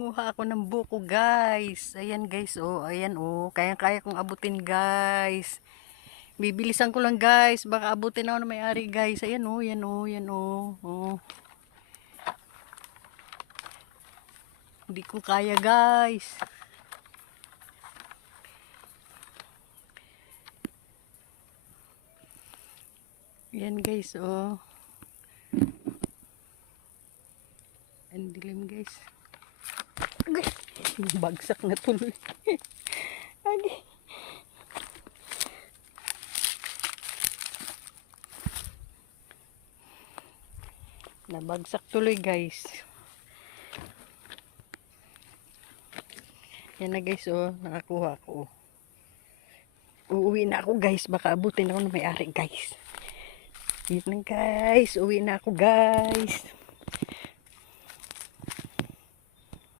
Kumuha ako ng buko guys. Ayan guys oh. Ayan oh. Kaya kong abutin guys. Bibilisan ko lang guys. Baka abutin ako na may-ari guys. Ayan oh. Ayan oh. Ayan oh. Oh. Hindi ko kaya guys. Ayan guys oh. Ang dilim guys. Agay. Bagsak na tuloy. Agay. Nabagsak tuloy guys. Yan na guys oh. Nakakuha ko. Uuwi na ako guys. Baka abutin ako na may-ari guys. Yan na guys. Uwi na ako guys.